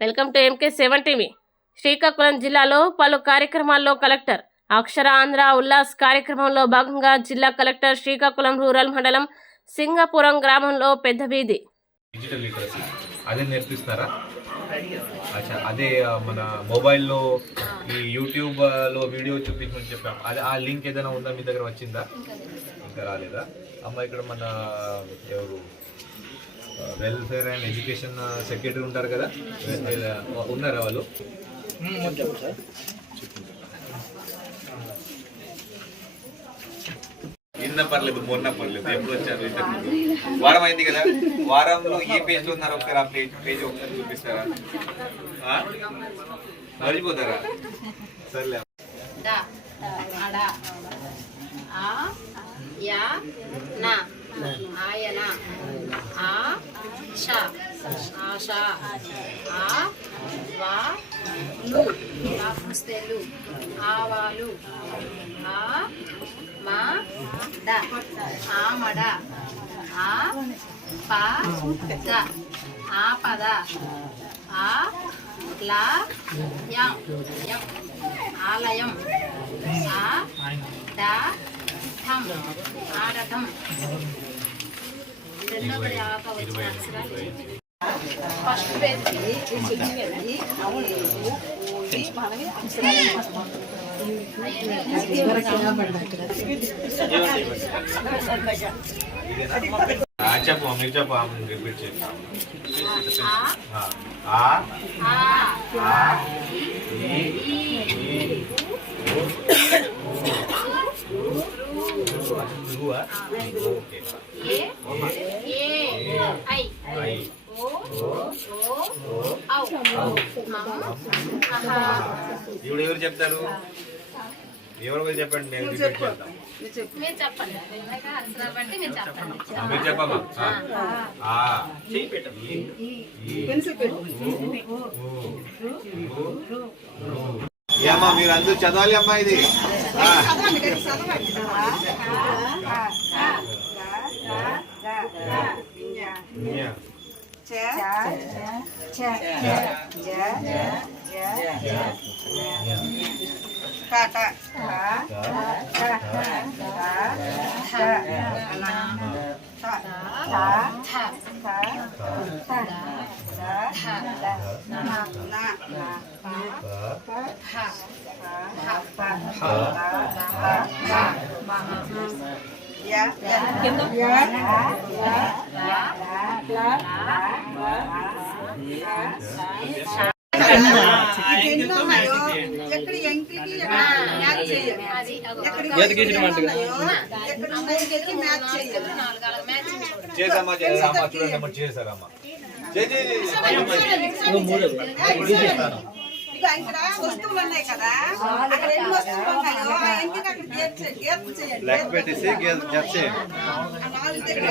Welcome to MK seven TV. Srikakulam జిల్లాలో పలు కార్యక్రమాల్లో కలెక్టర్ అక్షర ఆంధ్ర ఉల్లాస్ కార్యక్రమంలో భాగంగా జిల్లా కలెక్టర్ శ్రీకాకుళం రూరల్ మండలం సింగపురం గ్రామంలో పెద్ద వీధి. డిజిటల్ లిటరసీ అదే నేర్పిస్తారా అచ్చా అదే మన మొబైల్లో ఈ యూట్యూబ్లో వీడియో చూపించమని చెప్పాం. అదే ఆ లింక్ ఏదైనా ఉందా మీ దగ్గర వచ్చిందా? ఇంకా రాలేదా? అమ్మ ఇక్కడ మన ఎవరు? వెల్ఫేర్ అండ్ ఎడ్యుకేషన్ సెక్రటరీ ఉంటారు కదా? ఉన్నారా వాళ్ళు? నిన్న పర్లేదు మొన్న పర్లేదు. ఎప్పుడు వచ్చారు? వారం అయింది కదా? వారంలో ఏ పేజ్లో ఉన్నారు? ఒకసారి ఆ పేజ్ పేజ్ ఒకసారి చూపిస్తారా? ఆ? మర్చిపోతారా? సర్లే. ద అడ ఆ యా నా ఆయన. ఆశ. ఆశ. ఆ వా లు ఆపుస్తేలు ఆవాలు ఆ మా ద. ఆమడ ఆ పా ద. ఆపద ఆ లా యం. యం. ఆలయం. ఆ ద ఠం ఆడటం రెండో పడి ఆక వచ్చిన అక్షరాలు ఫస్ట్ పేజ్ ఆ, చెప్పు మీరు చెప్పు రిపీట్ చేస్తాం ఆ ఆ ఆ ఈ ఈ నువ్వా ఓకే ఏ ఏ ఐ ఐ ఓ ఓ ఔ మం అహ ఇప్పుడు ఎవరు చెప్తారు ఎవరు చెప్పండి నేను చేద్దాం మీరు చెప్పండి అక్షరాలు బట్టి మీరు చెప్పండి ఆ, మీరు చెప్పమ్మా ఆ. మీరు అందరూ చదవాలి అమ్మా ఇది ఆ. Yeah. ఎక్కడ చేసామా చేసామా చూడండి చేశారమ్మా చేయి, ఇక్కడ వస్తువులు ఉన్నాయి కదా. అక్కడ ఎన్ని వస్తువులు ఉన్నాయో ఆ ఎంకికి అక్కడ గీత చే- గీత చేయండి? లెక్క పెట్టేసి గె- జత చేయండి. ఆ నాలుగు దగ్గర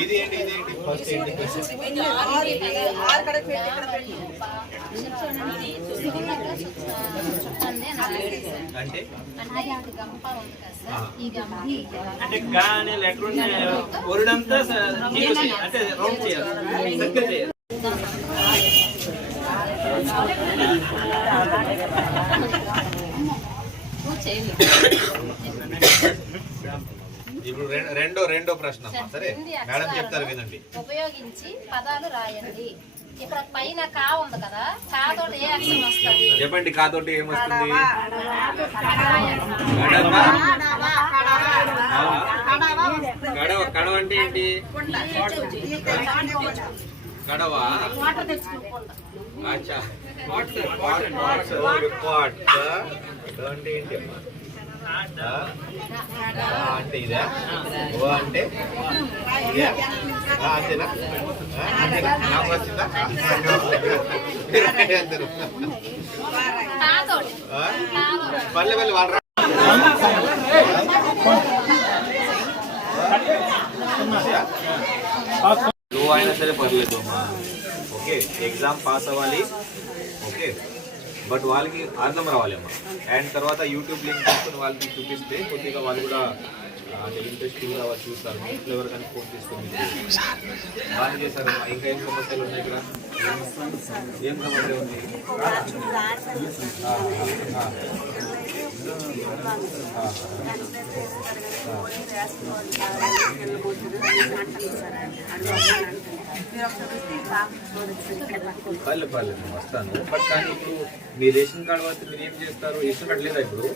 ఇది ఏంటి ఇది ఏంటి? ఫస్ట్ అంటే? అంటే గా అనే లెటర్ ఒరిడంతా అంటే రౌండ్ చేయాలి. సర్కిల్ చేయాలి. చేయలేదు ఇప్పుడు రెండో రెండో ప్రశ్న సరే మేడం చెప్తారు వినండి. ఉపయోగించి పదాలు రాయండి. ఇక్కడ పైన కా ఉంది కదా కాతో ఏ అక్షరం వస్తుంది? చెప్పండి కాతోటి ఏమొస్తుంది? కడవ కడవ? కడవ అంటే ఏంటి? పాట్ అంటే ఏంటి అమ్మా ఆ? ఆ అంటే ఇదా? ఓ అంటే? ఇదా? ఆ, అంతేనా? నాకు వచ్చిందా? పల్లె వాడరా. అయినా సరే పర్లేదు అమ్మా ఓకే ఎగ్జామ్ పాస్ అవ్వాలి ఓకే బట్ వాళ్ళకి అర్థం రావాలి అమ్మా అండ్ తర్వాత యూట్యూబ్ లింక్ తీసుకుని వాళ్ళకి చూపిస్తే కొద్దిగా వాళ్ళు కూడా ఆ, అంటే ఇంట్రెస్టింగ్గా వాళ్ళు చూస్తారు మీ ఇంట్లో ఎవరికైనా ఫోన్ తీసుకొని బాగా చేశారమ్మా ఇంకా ఏం సమస్యలు ఉన్నాయి ఇక్కడ ఏం సమస్య ఉంది ఆ, ఆ, ఆ. పర్లేదు పర్లేదు వస్తాను. బట్ కానీ ఇప్పుడు మీ రేషన్ కార్డు వస్తే మీరు ఏం చేస్తారు? రేషన్ కార్డు లేదా ఇప్పుడు?